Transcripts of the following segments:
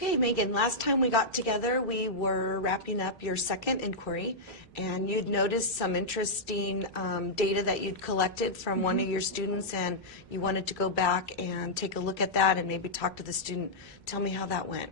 Okay, Megan, last time we got together, we were wrapping up your second inquiry, and you'd noticed some interesting data that you'd collected from one of your students, and you wanted to go back and take a look at that and maybe talk to the student. Tell me how that went.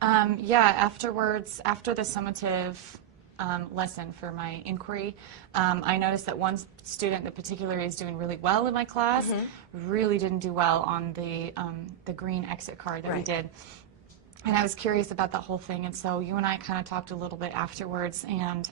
Yeah, afterwards, after the summative lesson for my inquiry, I noticed that one student in particular is doing really well in my class, really didn't do well on the green exit card that we did. And I was curious about that whole thing, and so you and I kind of talked a little bit afterwards, and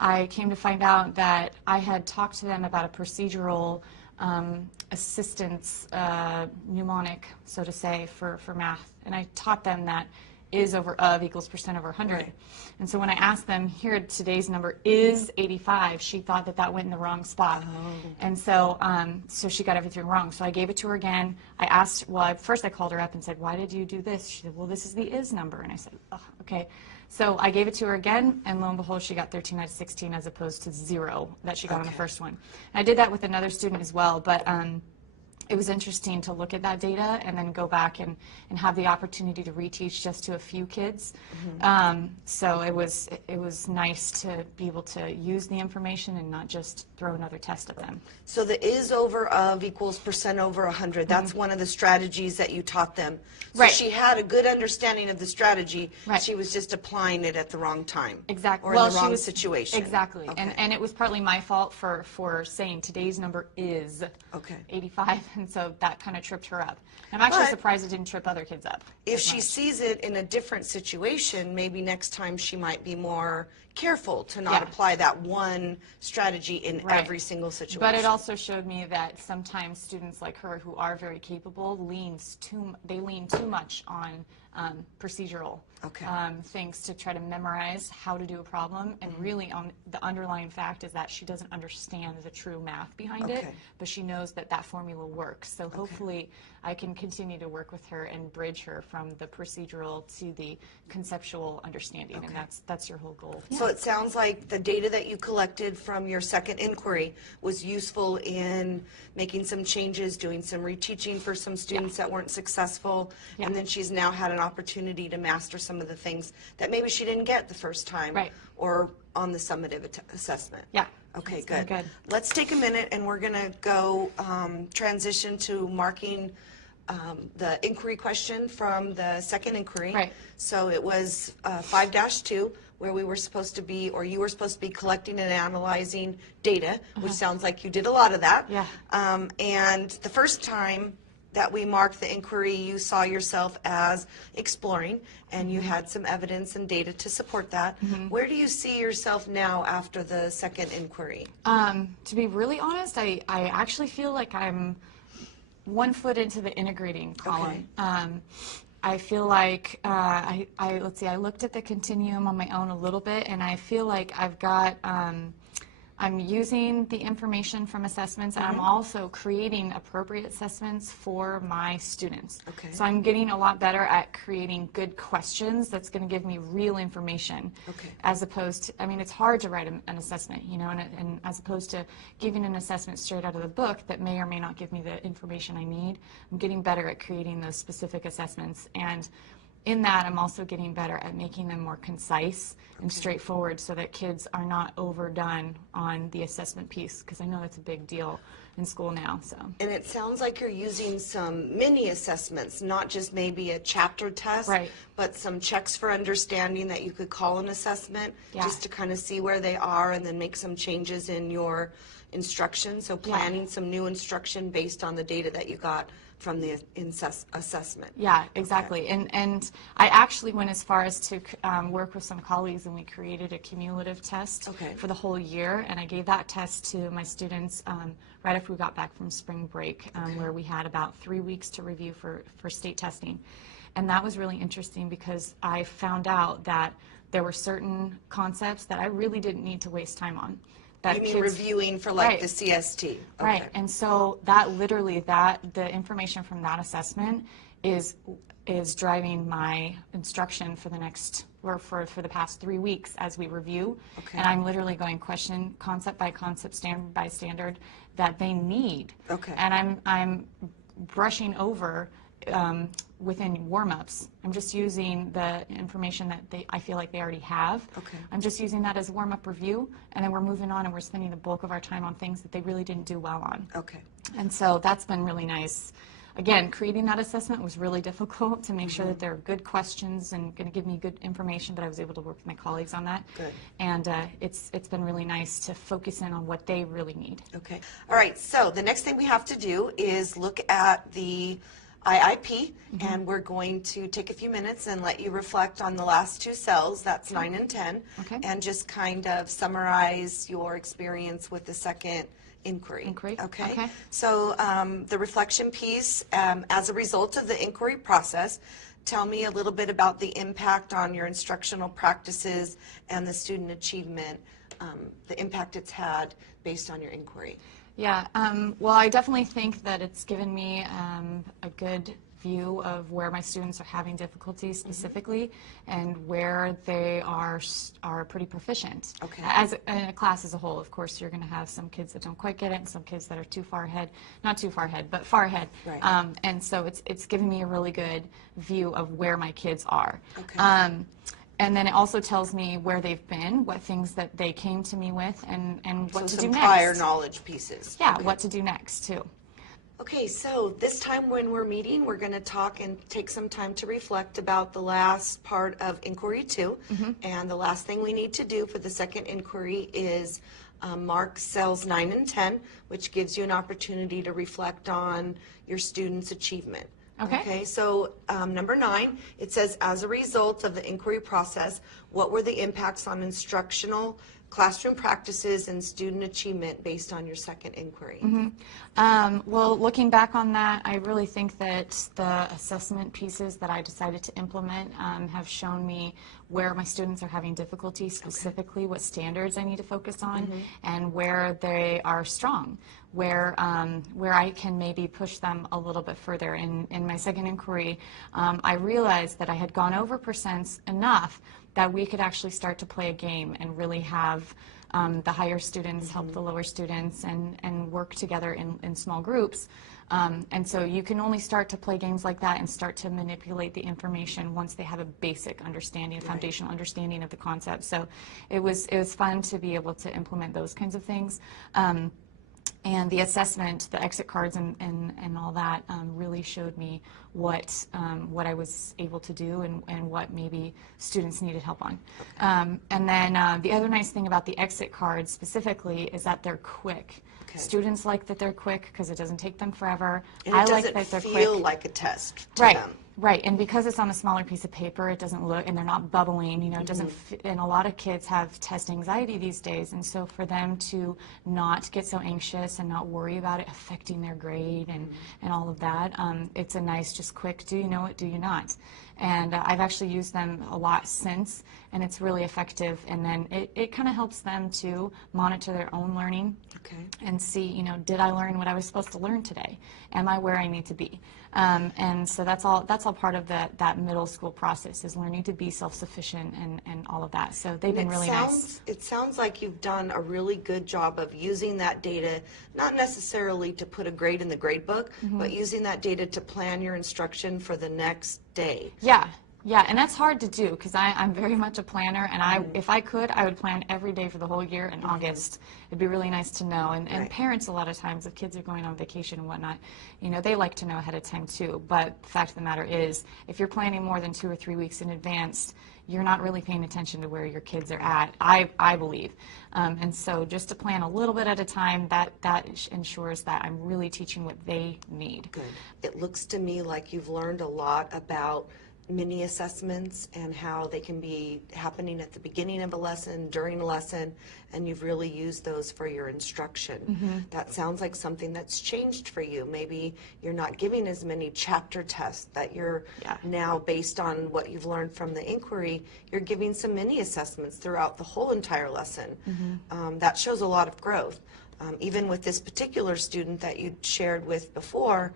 I came to find out that I had talked to them about a procedural assistance mnemonic, so to say, for math, and I taught them that is over of equals percent over 100. Right. And so when I asked them, here today's number is 85, she thought that that went in the wrong spot. And so so she got everything wrong. So I gave it to her again. I asked, well, first I called her up and said, why did you do this? She said, well, this is the is number. And I said, oh, okay. So I gave it to her again, and lo and behold, she got 13 out of 16 as opposed to 0 that she got on the first one. And I did that with another student as well, but it was interesting to look at that data and then go back and have the opportunity to reteach just to a few kids. So it was nice to be able to use the information and not just throw another test at them. So the is over of equals percent over 100, that's one of the strategies that you taught them. So she had a good understanding of the strategy, she was just applying it at the wrong time. Exactly. Or in the wrong situation. Exactly. And it was partly my fault for saying today's number is 85. And so that kind of tripped her up. I'm actually surprised it didn't trip other kids up. If she sees it in a different situation, maybe next time she might be more careful to not apply that one strategy in every single situation. But it also showed me that sometimes students like her who are very capable lean too much on procedural things to try to memorize how to do a problem, and really on the underlying fact is that she doesn't understand the true math behind it, but she knows that that formula works. So hopefully I can continue to work with her and bridge her from the procedural to the conceptual understanding, and that's your whole goal. So it sounds like the data that you collected from your second inquiry was useful in making some changes, doing some reteaching for some students that weren't successful, and then she's now had an opportunity to master some of the things that maybe she didn't get the first time or on the summative assessment. Okay, good. Let's take a minute and we're going to go transition to marking the inquiry question from the second inquiry. So it was 5-2, where we were supposed to be, or you were supposed to be collecting and analyzing data, which sounds like you did a lot of that. And the first time that we marked the inquiry, you saw yourself as exploring, and you had some evidence and data to support that. Where do you see yourself now after the second inquiry? To be really honest, I actually feel like I'm 1 foot into the integrating column. I feel like let's see, I looked at the continuum on my own a little bit, and I feel like I've got I'm using the information from assessments, and I'm also creating appropriate assessments for my students. So I'm getting a lot better at creating good questions that's going to give me real information, as opposed to, I mean, it's hard to write an assessment, you know, and as opposed to giving an assessment straight out of the book that may or may not give me the information I need. I'm getting better at creating those specific assessments, and in that, I'm also getting better at making them more concise and straightforward so that kids are not overdone on the assessment piece, because I know that's a big deal in school now. So. And it sounds like you're using some mini assessments, not just maybe a chapter test, but some checks for understanding that you could call an assessment, just to kind of see where they are and then make some changes in your instruction. So planning some new instruction based on the data that you got from the assessment. Yeah, exactly. And I actually went as far as to work with some colleagues, and we created a cumulative test for the whole year, and I gave that test to my students right after we got back from spring break, where we had about 3 weeks to review for state testing. And that was really interesting because I found out that there were certain concepts that I really didn't need to waste time on. That you mean reviewing for like the CST? Right, and so that literally, the information from that assessment is driving my instruction for the next, or for the past 3 weeks as we review. And I'm literally going question, concept by concept, standard by standard that they need. And I'm brushing over within warm-ups. I'm just using the information that I feel like they already have. Okay. I'm just using that as a warm-up review, and then we're moving on and we're spending the bulk of our time on things that they really didn't do well on. Okay. And so that's been really nice. Again, creating that assessment was really difficult to make sure that there are good questions and going to give me good information, but I was able to work with my colleagues on that. Good. And it's been really nice to focus in on what they really need. Okay. All right. So the next thing we have to do is look at the IIP, and we're going to take a few minutes and let you reflect on the last two cells, that's 9 and 10, Okay. and just kind of summarize your experience with the second inquiry. Okay. So the reflection piece, as a result of the inquiry process, tell me a little bit about the impact on your instructional practices and the student achievement, the impact it's had based on your inquiry. Yeah, well, I definitely think that it's given me a good view of where my students are having difficulties specifically and where they are pretty proficient. Okay. As in a class as a whole, of course, you're going to have some kids that don't quite get it and some kids that are too far ahead, not too far ahead, but far ahead. Right. And so it's given me a really good view of where my kids are. Okay. And then it also tells me where they've been, what things that they came to me with, and what to do next. Some prior knowledge pieces. Yeah, Okay. what to do next, too. Okay, so this time when we're meeting, we're going to talk and take some time to reflect about the last part of inquiry 2. And the last thing we need to do for the second inquiry is mark cells 9 and 10, which gives you an opportunity to reflect on your students' achievement. Okay. So number 9, it says, as a result of the inquiry process, what were the impacts on instructional classroom practices and student achievement based on your second inquiry? Well, looking back on that, I really think that the assessment pieces that I decided to implement have shown me where my students are having difficulty, specifically what standards I need to focus on, and where they are strong, where I can maybe push them a little bit further. In my second inquiry, I realized that I had gone over percents enough that we could actually start to play a game and really have the higher students help the lower students and work together in small groups. And so you can only start to play games like that and start to manipulate the information once they have a basic understanding, a foundational understanding of the concept. So it was fun to be able to implement those kinds of things. And the assessment, the exit cards and all that really showed me what I was able to do and what maybe students needed help on. And then the other nice thing about the exit cards specifically is that they're quick. Okay. Students like that they're quick because it doesn't take them forever. And I it like doesn't that they're feel quick. like a test to Right. them. Right, and because it's on a smaller piece of paper, it doesn't look, and they're not bubbling, you know, it doesn't, and a lot of kids have test anxiety these days, and so for them to not get so anxious and not worry about it affecting their grade and all of that, it's a nice, just quick, do you know it, do you not? And I've actually used them a lot since, and it's really effective, and then it kind of helps them to monitor their own learning. Okay. And see, you know, did I learn what I was supposed to learn today? Am I where I need to be? And so that's all part of that middle school process, is learning to be self-sufficient and all of that. So they've been really nice. It sounds like you've done a really good job of using that data, not necessarily to put a grade in the grade book, but using that data to plan your instruction for the next day. Yeah, and that's hard to do because I'm very much a planner, and if I could, I would plan every day for the whole year in August. It'd be really nice to know. And parents, a lot of times, if kids are going on vacation and whatnot, you know, they like to know ahead of time too. But the fact of the matter is, if you're planning more than 2 or 3 weeks in advance, you're not really paying attention to where your kids are at, I believe. And so just to plan a little bit at a time, that ensures that I'm really teaching what they need. Good. It looks to me like you've learned a lot about mini assessments and how they can be happening at the beginning of a lesson, during a lesson, and you've really used those for your instruction. That sounds like something that's changed for you. Maybe you're not giving as many chapter tests, that you're now, based on what you've learned from the inquiry, you're giving some mini assessments throughout the whole entire lesson. That shows a lot of growth. Even with this particular student that you shared with before,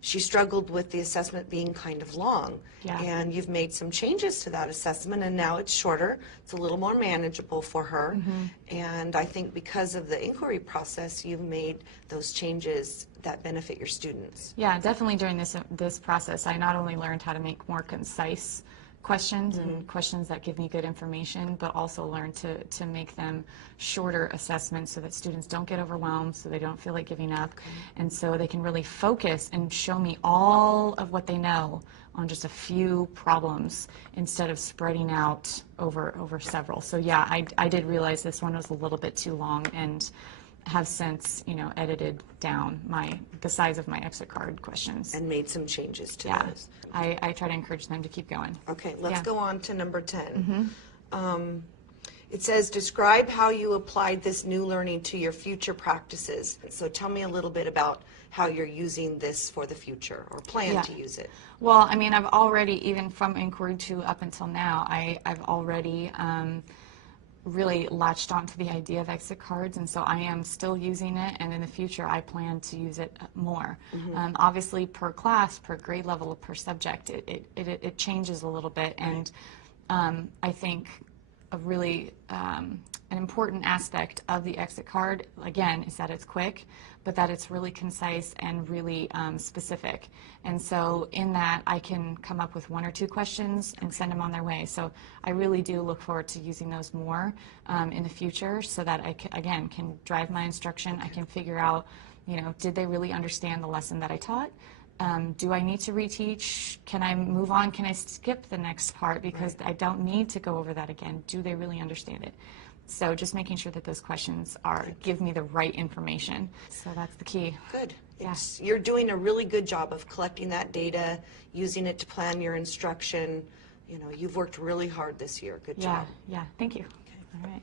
She struggled with the assessment being kind of long. Yeah. And you've made some changes to that assessment, and now it's shorter. It's a little more manageable for her. And I think because of the inquiry process, you've made those changes that benefit your students. Yeah, definitely during this process, I not only learned how to make more concise questions and questions that give me good information, but also learn to make them shorter assessments so that students don't get overwhelmed, so they don't feel like giving up, and so they can really focus and show me all of what they know on just a few problems instead of spreading out over several. So yeah, I did realize this one was a little bit too long, and have since, edited down the size of my exit card questions. And made some changes to Yeah, those. I try to encourage them to keep going. Okay, let's Yeah. go on to number 10. It says, describe how you applied this new learning to your future practices. So tell me a little bit about how you're using this for the future, or plan Yeah. to use it. Well, I mean, I've already, even from inquiry 2 up until now, I've already really latched onto the idea of exit cards, and so I am still using it, and in the future I plan to use it more. Obviously, per class, per grade level, per subject, it changes a little bit, and I think a really an important aspect of the exit card, again, is that it's quick, but that it's really concise and really specific. And so in that, I can come up with 1 or 2 questions and send them on their way. So I really do look forward to using those more in the future, so that I, again, can drive my instruction. I can figure out, did they really understand the lesson that I taught? Do I need to reteach? Can I move on? Can I skip the next part because I don't need to go over that again? Do they really understand it? So just making sure that those questions give me the right information. So that's the key. Good. Yeah. You're doing a really good job of collecting that data, using it to plan your instruction. You've worked really hard this year. Good job. Yeah, thank you. All right.